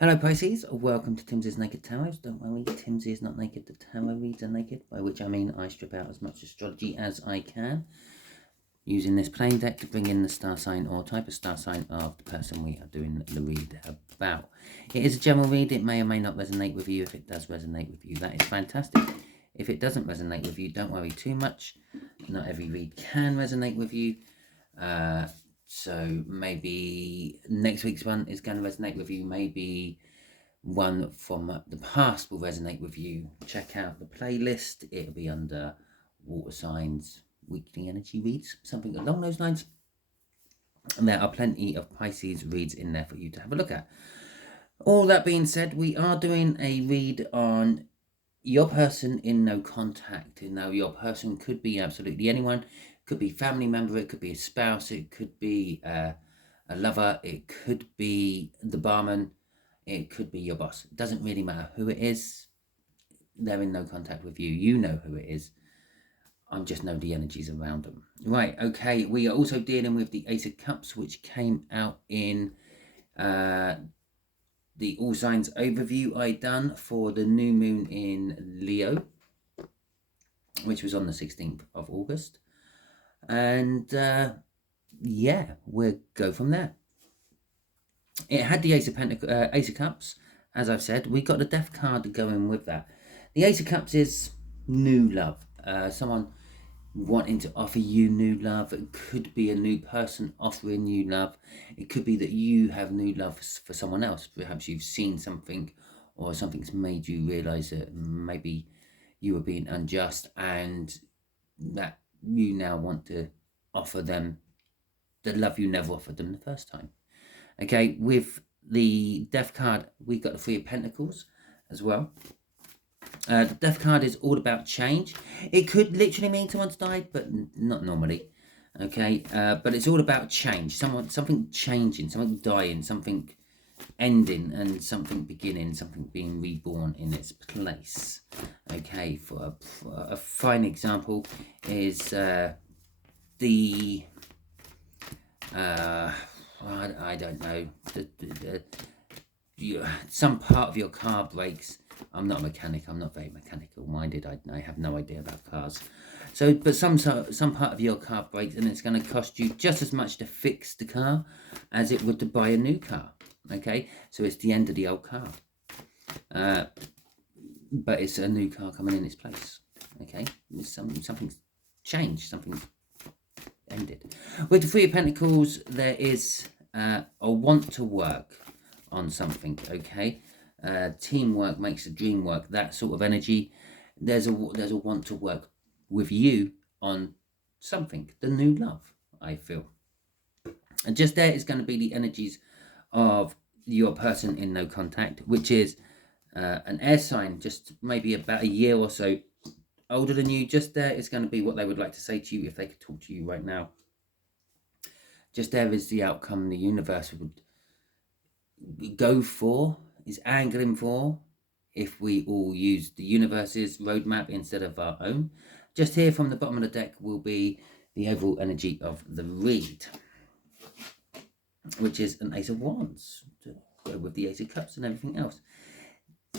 Hello Pisces, welcome to Timsy's Naked Tarot. Don't worry, Timsy is not naked, the tarot reads are naked, by which I mean I strip out as much astrology as I can, using this plain deck to bring in the star sign or type of star sign of the person we are doing the read about. It is a general read, it may or may not resonate with you. If it does resonate with you, that is fantastic. If it doesn't resonate with you, don't worry too much. Not every read can resonate with you. So maybe next week's one is going to resonate with you. Maybe one from the past will resonate with you. Check out the playlist. It'll be under water signs, weekly energy reads, something along those lines. And there are plenty of Pisces reads in there for you to have a look at. All that being said, we are doing a read on your person in no contact. Now, your person could be absolutely anyone. Could be family member, it could be a spouse, it could be a lover, it could be the barman, it could be your boss. It doesn't really matter who it is. They're in no contact with you. You know who it is. I just know the energies around them. Right, okay. We are also dealing with the Ace of Cups, which came out in the All Signs overview I done for the new moon in Leo, which was on the 16th of August. And yeah, we'll go from there. It had the Ace of Cups, as I've said. We got the Death card going with that. The Ace of Cups is new love. Someone wanting to offer you new love. It could be a new person offering you love. It could be that you have new love for someone else. Perhaps you've seen something, or something's made you realise that maybe you were being unjust, and that you now want to offer them the love you never offered them the first time. Okay, with the Death card, we got the Three of Pentacles as well. The Death card is all about change. It could literally mean someone's died, but not normally. Okay, but it's all about change. Something changing, something dying, something ending, and something beginning, something being reborn in its place. Okay, for a fine example is the I don't know, some part of your car breaks. I'm not a mechanic. I'm not very mechanical minded. I have no idea about cars. So, but some part of your car breaks, and it's going to cost you just as much to fix the car as it would to buy a new car. Okay, so it's the end of the old car, but it's a new car coming in its place. Okay, something's changed, something's ended. With the Three of Pentacles, there is a want to work on something. Okay, teamwork makes the dream work. That sort of energy. There's a want to work with you on something. The new love, I feel. And just there is going to be the energies of your person in no contact, which is an air sign, just maybe about a year or so older than you. Just there is going to be what they would like to say to you if they could talk to you right now. Just there is the outcome the universe would go for, is angling for, if we all use the universe's roadmap instead of our own. Just here from the bottom of the deck will be the overall energy of the read, which is an Ace of Wands to go with the Ace of Cups and everything else.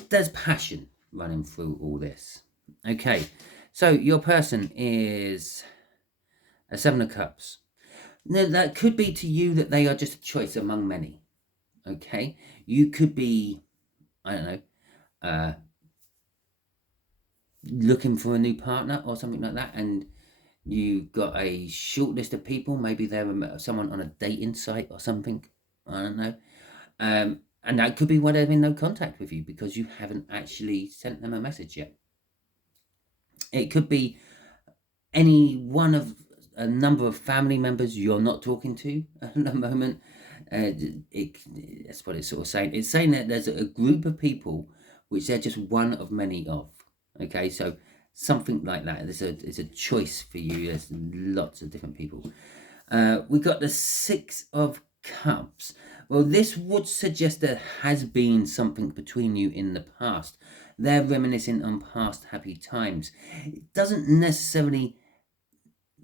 There's passion running through all this. Okay, so your person is a Seven of Cups. Now, that could be to you that they are just a choice among many. Okay, you could be, I don't know, looking for a new partner or something like that, and you got a short list of people. Maybe they're someone on a dating site or something. I don't know. And that could be why they're in no contact with you, because you haven't actually sent them a message yet. It could be any one of a number of family members you're not talking to at the moment. That's what it's sort of saying. It's saying that there's a group of people which they're just one of many of. Okay, so something like that. There's a choice for you. There's lots of different people. We got the Six of Cups. Well, this would suggest there has been something between you in the past. They're reminiscing on past happy times. It doesn't necessarily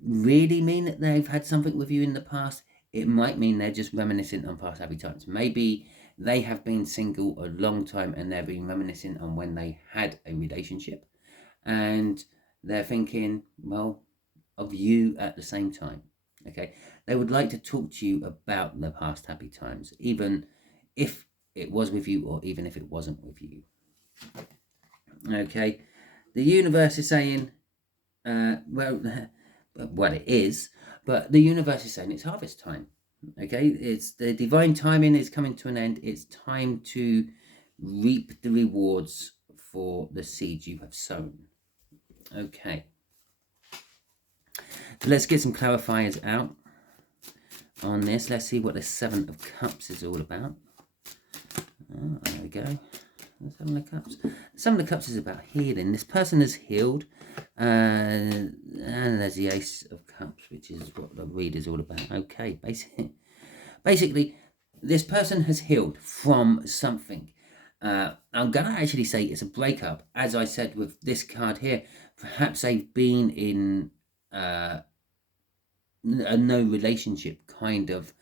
really mean that they've had something with you in the past. It might mean they're just reminiscing on past happy times. Maybe they have been single a long time and they've been reminiscing on when they had a relationship, and they're thinking, well, of you at the same time. Okay, they would like to talk to you about the past happy times, even if it was with you or even if it wasn't with you. Okay, the universe is saying, well, well, it is, but the universe is saying it's harvest time. Okay, it's the divine timing is coming to an end. It's time to reap the rewards for the seeds you have sown. Okay, so let's get some clarifiers out on this. Let's see what the Seven of Cups is all about. Oh, there we go. The Seven of Cups. The Seven of Cups is about healing. This person is healed. And there's the Ace of Cups, which is what the read is all about. Okay, basically, this person has healed from something. I'm going to actually say it's a breakup. As I said with this card here, perhaps they've been in a no relationship kind of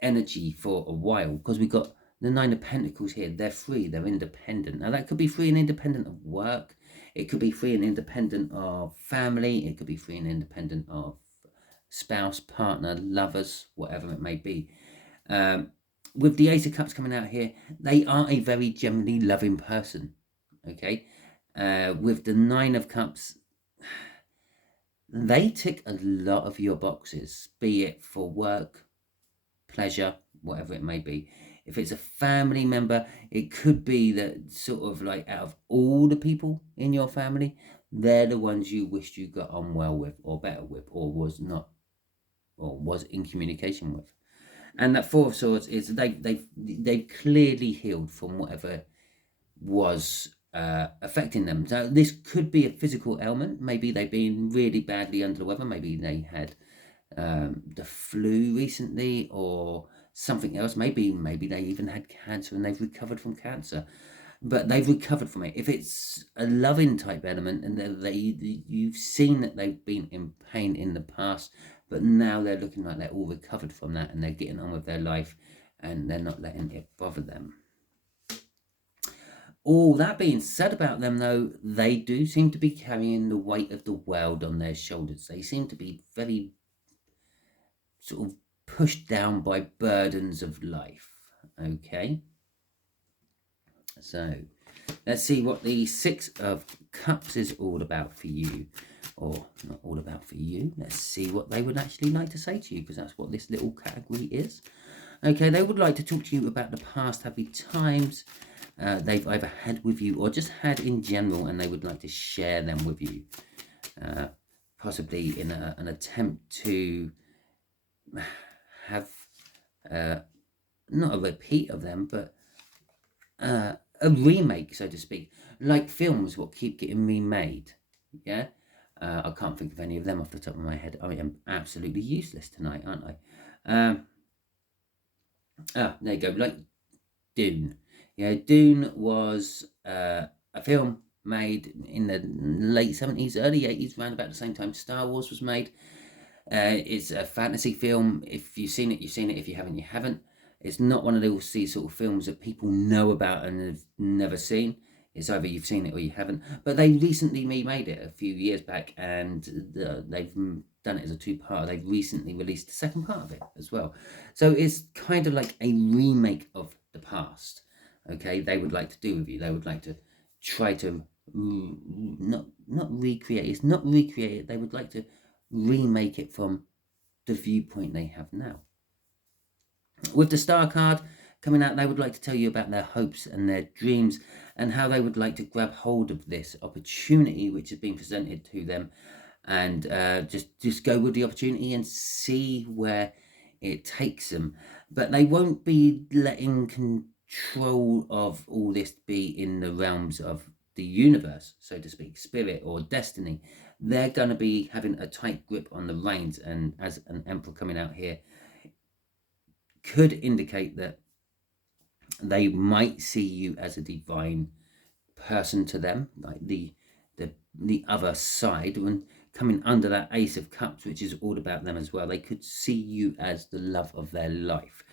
energy for a while, because we've got the Nine of Pentacles here. They're free, they're independent. Now that could be free and independent of work, it could be free and independent of family, it could be free and independent of spouse, partner, lovers, whatever it may be. With the Ace of Cups coming out here, they are a very generally loving person. Okay, with the Nine of Cups, they tick a lot of your boxes, be it for work, pleasure, whatever it may be. If it's a family member, it could be that sort of like out of all the people in your family, they're the ones you wished you got on well with or better with, or was not, or was in communication with. And that Four of Swords is they've clearly healed from whatever was affecting them. So this could be a physical ailment. Maybe they've been really badly under the weather. Maybe they had the flu recently or something else. Maybe they even had cancer and they've recovered from cancer, but they've recovered from it. If it's a loving type element and you've seen that they've been in pain in the past, but now they're looking like they're all recovered from that and they're getting on with their life and they're not letting it bother them. All that being said about them, though, they do seem to be carrying the weight of the world on their shoulders. They seem to be very sort of pushed down by burdens of life. Okay, so let's see what the Six of Cups is all about for you, or not all about for you. Let's see what they would actually like to say to you, because that's what this little category is. Okay, they would like to talk to you about the past happy times they've either had with you or just had in general, and they would like to share them with you, possibly in an attempt to have not a repeat of them, but a remake, so to speak, like films what keep getting remade. Yeah, I can't think of any of them off the top of my head. I am absolutely useless tonight, aren't I? There you go, like Dune. Yeah, Dune was a film made in the late 70s, early 80s, around about the same time Star Wars was made. It's a fantasy film. If you've seen it, you've seen it. If you haven't, you haven't. It's not one of these sort of films that people know about and have never seen. It's either you've seen it or you haven't. But they recently remade it a few years back, and they've done it as a two-part. They've recently released the second part of it as well. So it's kind of like a remake of the past. Okay, they would like to do with you. They would like to try to not recreate. It's not recreate it. They would like to remake it from the viewpoint they have now. With the Star card coming out, they would like to tell you about their hopes and their dreams and how they would like to grab hold of this opportunity which has been presented to them, and just go with the opportunity and see where it takes them. But they won't be letting control of all this be in the realms of the universe, so to speak, spirit or destiny. They're going to be having a tight grip on the reins, and as an Emperor coming out here could indicate that they might see you as a divine person to them, like the other side, and coming under that Ace of Cups, which is all about them as well. They could see you as the love of their life,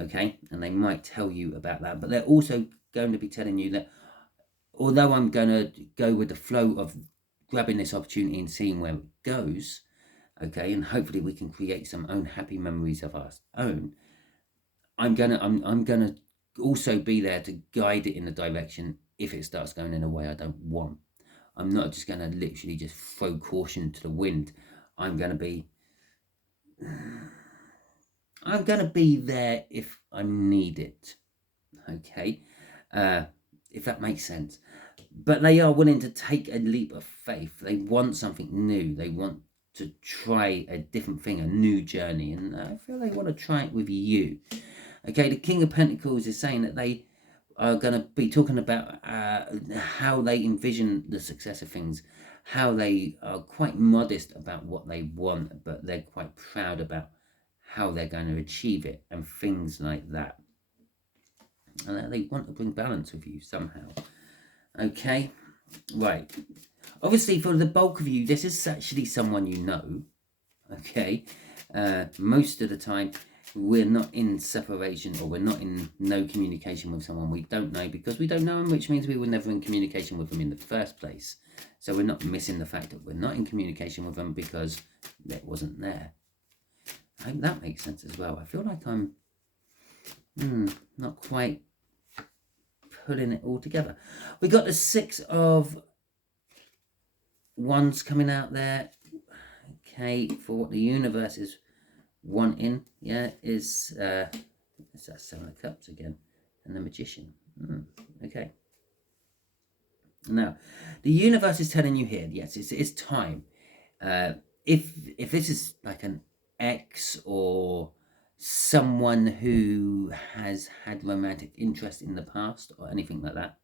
okay? And they might tell you about that, but they're also going to be telling you that although I'm going to go with the flow of grabbing this opportunity and seeing where it goes, okay, and hopefully we can create some own happy memories of our own, I'm gonna also be there to guide it in the direction if it starts going in a way I don't want. I'm not just gonna literally just throw caution to the wind. I'm gonna be there if I need it. Okay, if that makes sense. But they are willing to take a leap of faith. They want something new. They want to try a different thing, a new journey, and I feel they want to try it with you. Okay, the King of Pentacles is saying that they are going to be talking about how they envision the success of things, how they are quite modest about what they want, but they're quite proud about how they're going to achieve it, and things like that. And that they want to bring balance with you somehow. Okay, right. Obviously, for the bulk of you, this is actually someone you know. Okay, most of the time, we're not in separation, or we're not in no communication with someone we don't know because we don't know them, which means we were never in communication with them in the first place. So we're not missing the fact that we're not in communication with them because it wasn't there. I hope that makes sense as well. I feel like I'm not quite putting it all together. We got the Six of Wands coming out there. Okay, for what the universe is wanting, yeah, is it's that Seven of Cups again, and the Magician. Okay. Now, the universe is telling you here, yes, it's time. If this is like an ex or someone who has had romantic interest in the past or anything like that,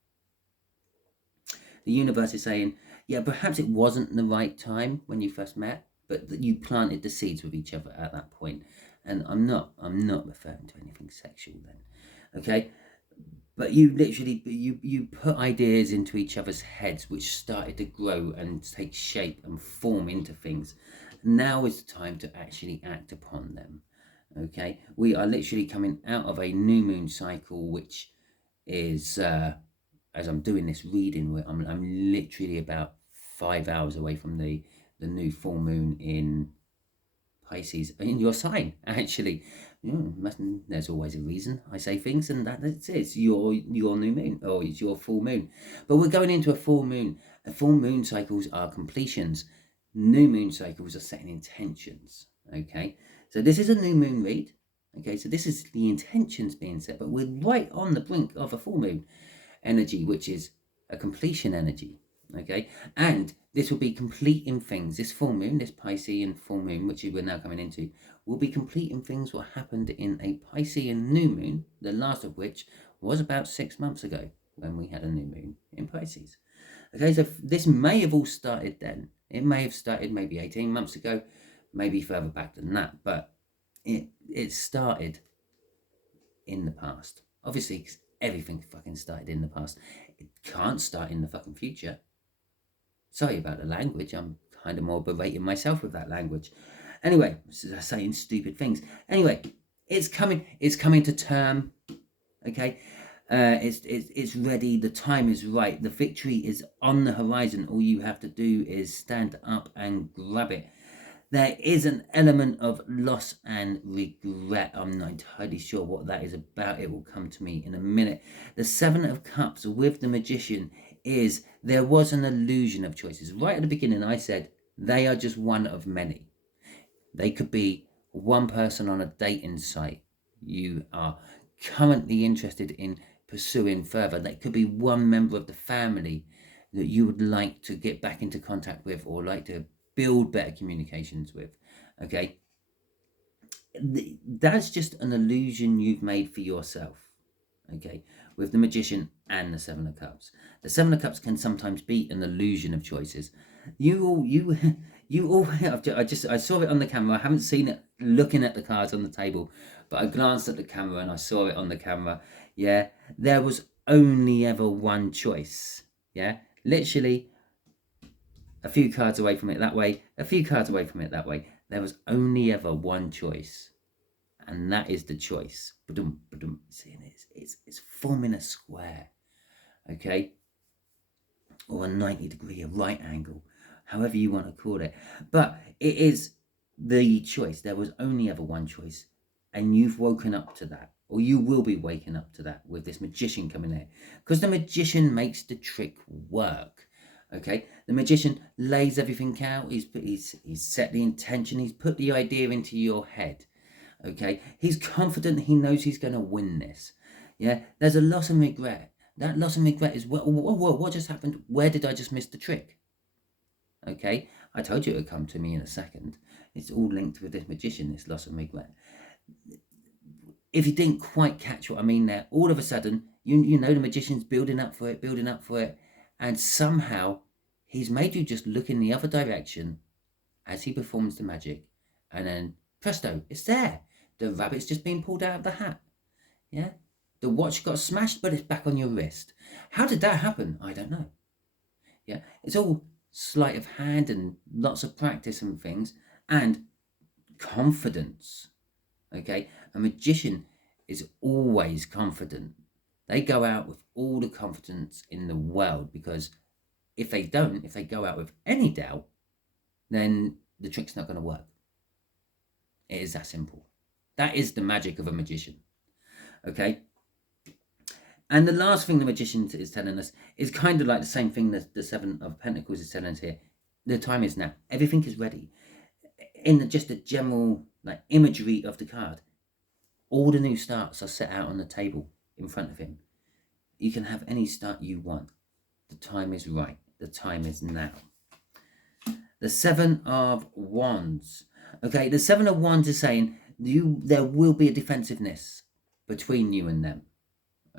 the universe is saying, yeah, perhaps it wasn't the right time when you first met, but that you planted the seeds with each other at that point. And I'm not referring to anything sexual then, okay? But you literally, you put ideas into each other's heads which started to grow and take shape and form into things. Now is the time to actually act upon them, okay? We are literally coming out of a new moon cycle, which is, as I'm doing this reading, I'm literally about 5 hours away from the new full moon in Pisces, in your sign, actually. There's always a reason I say things, and that's it. It's your new moon, or it's your full moon. But we're going into a full moon. Full moon cycles are completions. New moon cycles are setting intentions. Okay, so this is a new moon read. Okay, so this is the intentions being set, but we're right on the brink of a full moon energy, which is a completion energy. Okay, and this will be completing things. This full moon, this Piscean full moon, which we're now coming into, will be completing things what happened in a Piscean new moon, the last of which was about 6 months ago when we had a new moon in Pisces. Okay, so this may have all started then. It may have started maybe 18 months ago, maybe further back than that, but it started in the past. Obviously, everything fucking started in the past. It can't start in the fucking future. Sorry about the language. I'm kind of more berating myself with that language. Anyway, saying stupid things. Anyway, it's coming to term. Okay, it's ready. The time is right. The victory is on the horizon. All you have to do is stand up and grab it. There is an element of loss and regret. I'm not entirely sure what that is about. It will come to me in a minute. The Seven of Cups with the Magician is there was an illusion of choices. Right at the beginning, I said they are just one of many. They could be one person on a dating site you are currently interested in pursuing further. They could be one member of the family that you would like to get back into contact with or like to build better communications with. Okay, that's just an illusion you've made for yourself. Okay, with the Magician and the Seven of Cups. The Seven of Cups can sometimes be an illusion of choices. I saw it on the camera. I haven't seen it looking at the cards on the table, but I glanced at the camera and I saw it on the camera. Yeah, there was only ever one choice. Yeah, literally a few cards away from it that way, a few cards away from it that way. There was only ever one choice, and that is the choice. Ba-dum, ba-dum. See, it's forming a square, okay, or a 90-degree, a right angle, however you want to call it. But it is the choice. There was only ever one choice, and you've woken up to that, or you will be waking up to that with this magician coming in, because the magician makes the trick work. Okay, the magician lays everything out. He's set the intention. He's put the idea into your head. Okay, he's confident. He knows he's going to win this. Yeah, there's a loss and regret. That loss and regret is, whoa, what just happened? Where did I just miss the trick? Okay, I told you it would come to me in a second. It's all linked with this magician, this loss and regret. If you didn't quite catch what I mean there, all of a sudden, you know the magician's building up for it, and somehow he's made you just look in the other direction as he performs the magic, and then presto, it's there. The rabbit's just been pulled out of the hat. Yeah, the watch got smashed, but it's back on your wrist. How did that happen? I don't know. Yeah, it's all sleight of hand and lots of practice and things, and confidence. Okay, a magician is always confident. They go out with all the confidence in the world, because if they go out with any doubt, then the trick's not going to work. It is that simple. That is the magic of a magician. Okay, and the last thing the magician is telling us is kind of like the same thing that the Seven of Pentacles is telling us here. The time is now. Everything is ready. In just the general imagery of the card, all the new starts are set out on the table in front of him. You can have any start you want. The time is right. The time is now. The Seven of Wands. Okay, the Seven of Wands is saying there will be a defensiveness between you and them.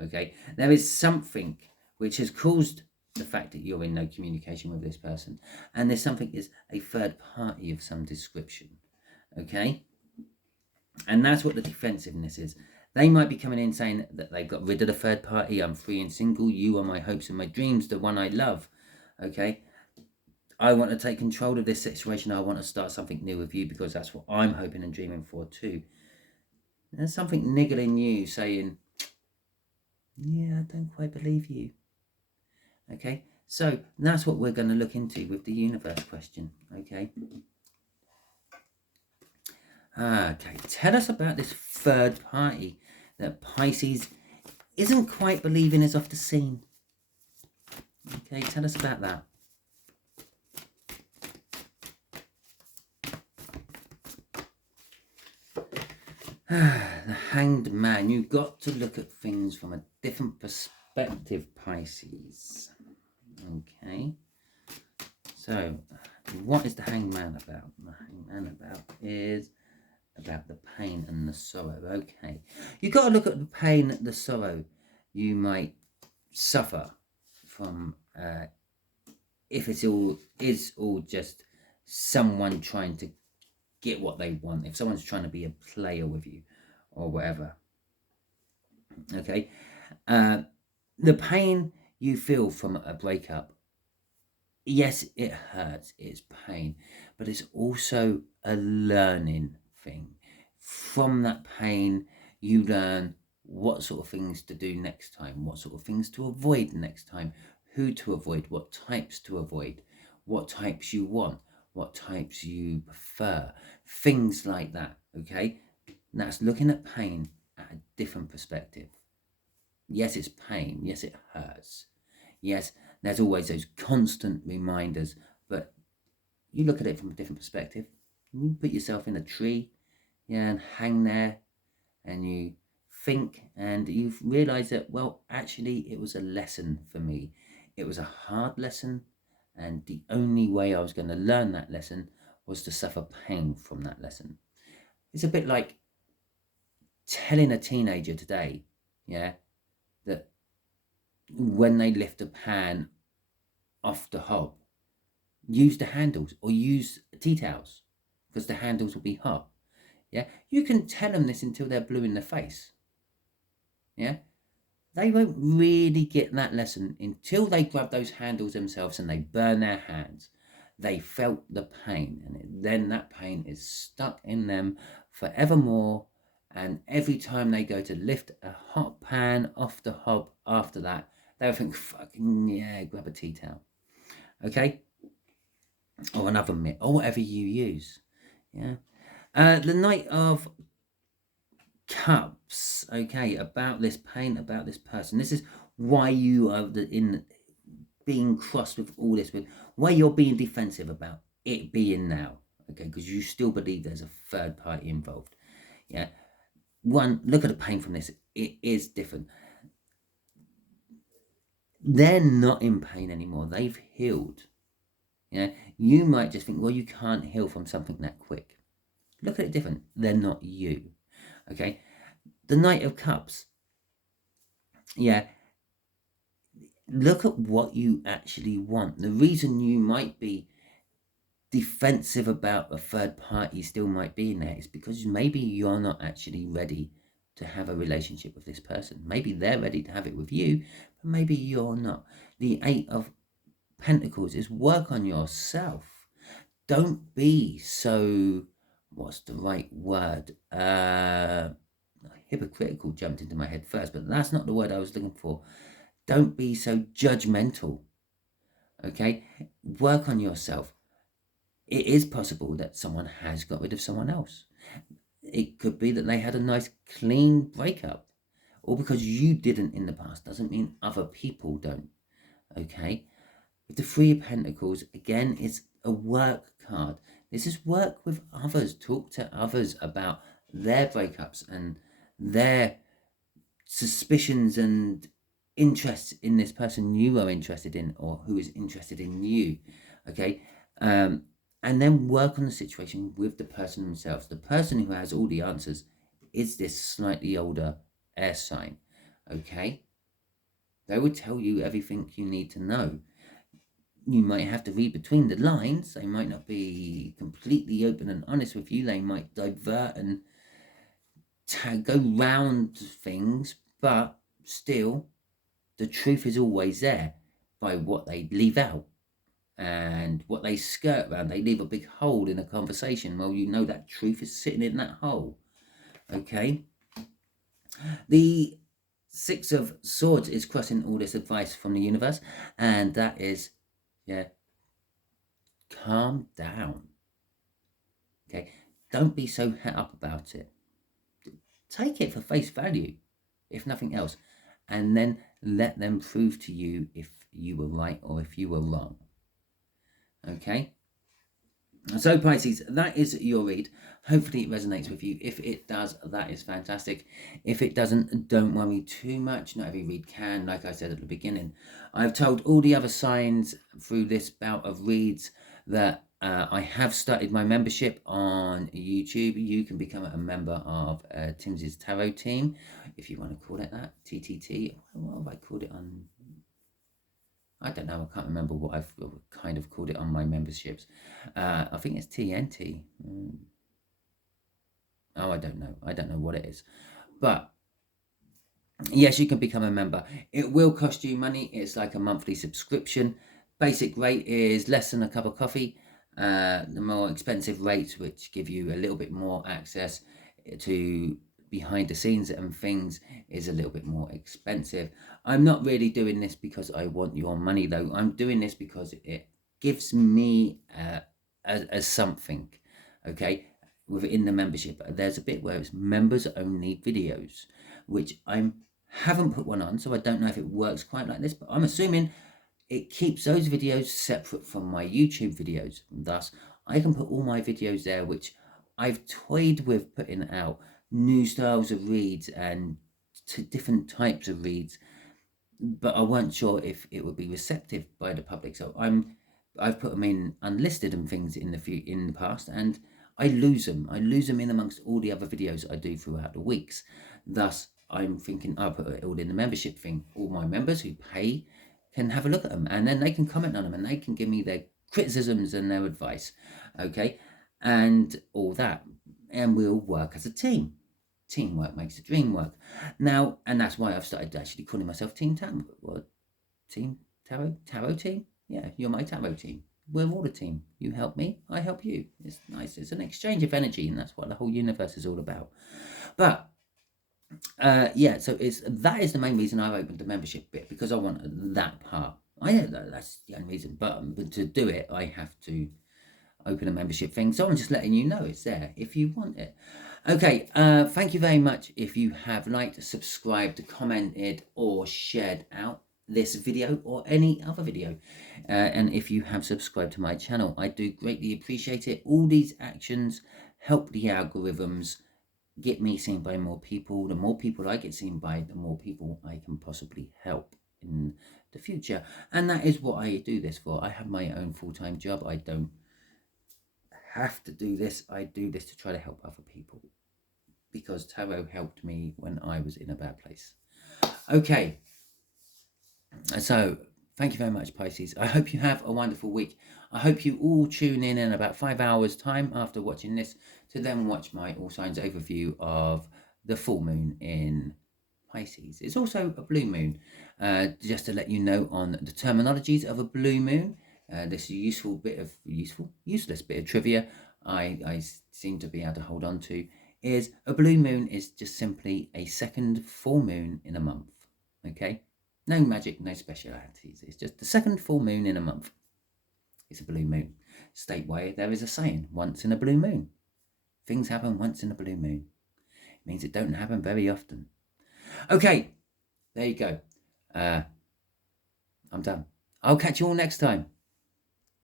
Okay, there is something which has caused the fact that you're in no communication with this person, and there's something is a third party of some description. Okay, and that's what the defensiveness is. They might be coming in saying that they've got rid of the third party. I'm free and single. You are my hopes and my dreams, the one I love. Okay, I want to take control of this situation. I want to start something new with you, because that's what I'm hoping and dreaming for too. There's something niggling you saying, yeah, I don't quite believe you. Okay, so that's what we're going to look into with the universe question. Okay. Okay, tell us about this third party that Pisces isn't quite believing is off the scene. Okay, tell us about that. The Hanged Man. You've got to look at things from a different perspective, Pisces. Okay. So, what is the Hanged Man about? The Hanged Man is about the pain and the sorrow. Okay. You've got to look at the pain, the sorrow you might suffer from, if it is all just someone trying to get what they want, if someone's trying to be a player with you or whatever. Okay, the pain you feel from a breakup, yes, it hurts, it's pain, but it's also a learning thing. From that pain you learn what sort of things to do next time, what sort of things to avoid next time, who to avoid, what types to avoid, what types you want, what types you prefer, things like that. Okay, and that's looking at pain at a different perspective. Yes, it's pain. Yes, it hurts. Yes, there's always those constant reminders, but you look at it from a different perspective. You put yourself in a tree, yeah, and hang there, and you think, and you realize that, well, actually it was a lesson for me. It was a hard lesson, and the only way I was going to learn that lesson was to suffer pain from that lesson. It's a bit like telling a teenager today, yeah, that when they lift a pan off the hob, use the handles or use tea towels, because the handles will be hot. Yeah, you can tell them this until they're blue in the face. Yeah, they won't really get that lesson until they grab those handles themselves and they burn their hands. they felt the pain, and then that pain is stuck in them forevermore. And every time they go to lift a hot pan off the hob after that, they'll think, fucking yeah, grab a tea towel. Okay? Or an oven mitt, or whatever you use. Yeah. The Knight of Cups. Okay, about this pain, about this person. This is why you are in being crossed with all this, with why you're being defensive about it being now. Okay, because you still believe there's a third party involved. Yeah. One, look at the pain from this. It is different. They're not in pain anymore. They've healed. Yeah. You might just think, well, you can't heal from something that quick. Look at it different. They're not you. Okay. The Knight of Cups. Yeah. Look at what you actually want. The reason you might be defensive about a third party still might be in there is because maybe you're not actually ready to have a relationship with this person. Maybe they're ready to have it with you, but maybe you're not. The Eight of Pentacles is work on yourself. Don't be so, what's the right word? Hypocritical jumped into my head first, but that's not the word I was looking for. Don't be so judgmental. Okay? Work on yourself. It is possible that someone has got rid of someone else. It could be that they had a nice clean breakup. Or because you didn't in the past doesn't mean other people don't. Okay? With the Three of Pentacles, again, it's a work card. This is work with others. Talk to others about their breakups and their suspicions and interests in this person you are interested in, or who is interested in you. Okay? And then work on the situation with the person themselves. The person who has all the answers is this slightly older air sign. Okay? They will tell you everything you need to know. You might have to read between the lines. They might not be completely open and honest with you. They might divert and go round things, but still, the truth is always there by what they leave out and what they skirt around. They leave a big hole in a conversation. Well, you know that truth is sitting in that hole. Okay? The Six of Swords is crossing all this advice from the universe, and that is, yeah, calm down. Okay? Don't be so het up about it. Take it for face value, if nothing else, and then let them prove to you if you were right or if you were wrong. Okay? So Pisces, that is your read. Hopefully it resonates with you. If it does, that is fantastic. If it doesn't, don't worry too much. Not every read can, like I said at the beginning. I've told all the other signs through this bout of reads that I have started my membership on YouTube. You can become a member of Timsy's Tarot team, if you want to call it that, TTT. What have I called it on? I don't know. I can't remember what I've kind of called it on my memberships. I think it's TNT. Oh, I don't know. I don't know what it is. But yes, you can become a member. It will cost you money. It's like a monthly subscription. Basic rate is less than a cup of coffee. The more expensive rates, which give you a little bit more access to behind the scenes and things, is a little bit more expensive. I'm not really doing this because I want your money, though. I'm doing this because it gives me a something. Okay, within the membership, there's a bit where it's members only videos, which I haven't put one on, so I don't know if it works quite like this, but I'm assuming it keeps those videos separate from my YouTube videos. Thus, I can put all my videos there, which I've toyed with putting out new styles of reads and different types of reads, but I wasn't sure if it would be receptive by the public. So I've put them in unlisted and things in the past, and I lose them. I lose them in amongst all the other videos I do throughout the weeks. Thus, I'm thinking I'll put it all in the membership thing. All my members who pay can have a look at them, and then they can comment on them, and they can give me their criticisms and their advice. Okay, and all that, and we'll work as a team. Teamwork makes the dream work. Now, and that's why I've started actually calling myself Team Tarot. What? Team Tarot? Tarot team? Yeah, you're my tarot team. we're all a team. You help me, I help you. It's nice. It's an exchange of energy, and that's what the whole universe is all about. But yeah, so that is the main reason I've opened the membership bit, because I want that part. I know that's the only reason, but to do it, I have to open a membership thing. So I'm just letting you know it's there if you want it. Okay, thank you very much if you have liked, subscribed, commented, or shared out this video or any other video. And if you have subscribed to my channel, I do greatly appreciate it. All these actions help the algorithms get me seen by more people. The more people I get seen by, the more people I can possibly help in the future. And that is what I do this for. I have my own full-time job. I don't have to do this. I do this to try to help other people, because tarot helped me when I was in a bad place. Okay, so thank you very much, Pisces. I hope you have a wonderful week. I hope you all tune in about 5 hours time after watching this to then watch my all signs overview of the full moon in Pisces. It's also a blue moon. Just to let you know on the terminologies of a blue moon, this useful bit of useless bit of trivia I seem to be able to hold on to is a blue moon is just simply a second full moon in a month. Okay, no magic, no specialities. It's just the second full moon in a month. It's a blue moon. Statewide, there is a saying: once in a blue moon. Things happen once in a blue moon. It means it don't happen very often. Okay, there you go. I'm done. I'll catch you all next time.